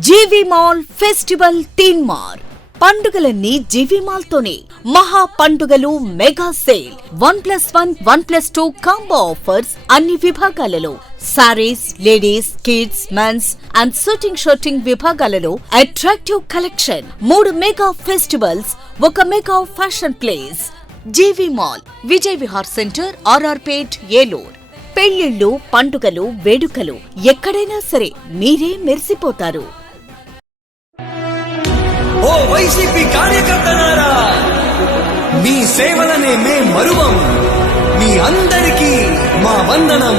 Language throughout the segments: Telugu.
జీవి మాల్ ఫెస్టివల్ తీన్ మార్ పండుగలన్నీ జీవి మాల్ తోనే మహా పండుగలు mega sale. One plus one one plus two combo offers అన్ని విభాగాలలో. Sarees ladies kids mens and suiting suiting విభాగాలలో అట్రాక్టివ్ కలెక్షన్. మూడు మెగా ఫెస్టివల్స్ ఒక mega fashion place. GV mall Vijay Vihar centre RRPet Eluru. పెళ్ళిళ్ళు పండుగలు వేడుకలు ఎక్కడైనా సరే మీరే మెరిసిపోతారు. ఓ వైసీపీ కార్యకర్తలారా మీ సేవలనే మే మరువం. మీ అందరికీ మా వందనం.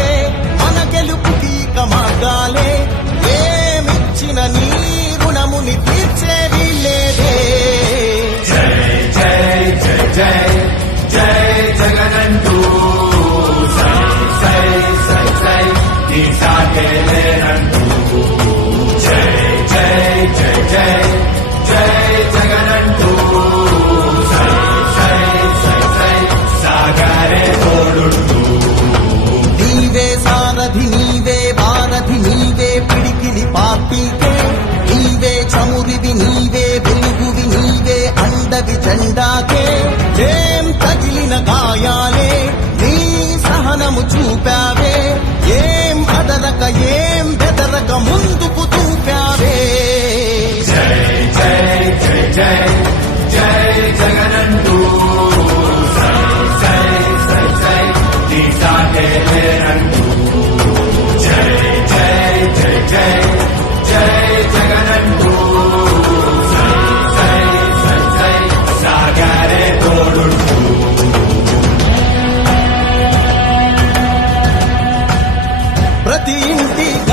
సహనము చూపావే ఏం అదరక ఏం బెదరక ముందుకు చూపావే ప్రతి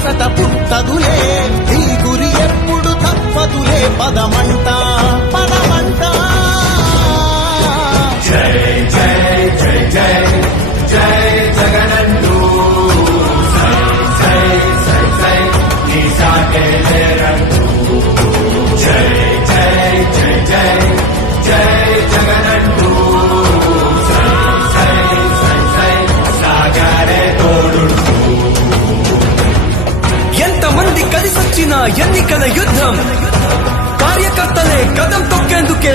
అలసట పుట్టదులే. నీ గురి ఎప్పుడు తప్పదులే. పదమంట పదమంట. ఎంతమంది ఎన్నికల యుద్ధం. కార్యకర్తలే కదం తొక్కేందుకే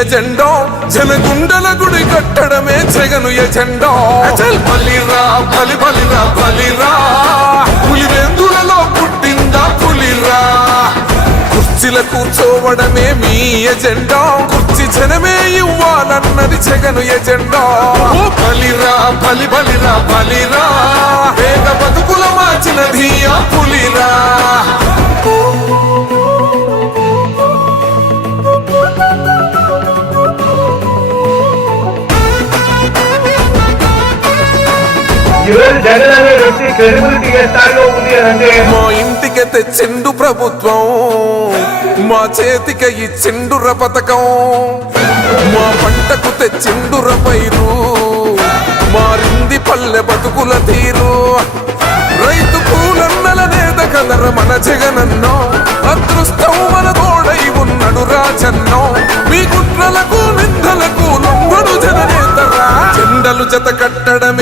ఎజెండో? జనగుండల గుడి కట్టడమే జగను ఎజెండో. అచల్ బలిరా బలి బలిరా బలిరా పులివెందులలో పుట్టిందా పులిరా కుర్చీల కూర్చోవడమే మీ ఎజెండా. కుర్చీ జనమే ఇవ్వాలన్నది జగను ఎజెండా. బలిరా బలి బలిరా బలిరా పేద బతుకుల క్రెడిబిలిటీ ఏ స్థాయిలో ఉంది అంటే మా ఇంటికి తెచ్చిండు ప్రభుత్వం మా చేతికి ఇచ్చిండుర పథకం మా పంటకు తెచ్చిండుర పైరు మారింది పల్లె బతుకుల తీరు. రైతు పూలన్నల నేత కదర మన జగనన్నో అదృష్టం మన తోడై ఉన్నడు రాజన్నో. మీ కుట్రలకు నిందలకు లొంగడు జననేతరా చెండలు జత కట్టడమే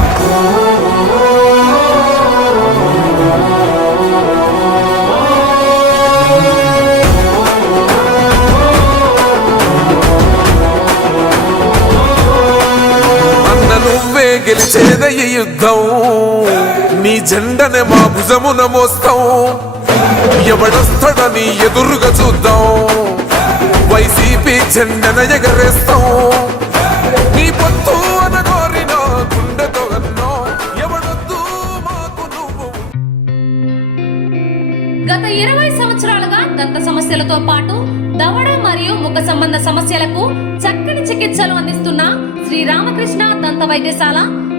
నువ్వే యుద్ధం. నీ జెండనే మా భుజమున మోస్తాం. ఎవడొస్తాడని ఎదురుగా చూద్దాం. వైసీపీ జెండన ఎగరేస్తాం. నీ పొత్తు అనగోరిన గుండెతో అన్నో. ఎవడొద్దు మాకు నువ్వు గత ఇరవై సంవత్సరాలుగా దంత సమస్యలతో పాటు దవడ మరియు ముఖ సంబంధ సమస్యలకు చక్కని చికిత్సలు అందిస్తున్న శ్రీ రామకృష్ణ దంత వైద్యశాల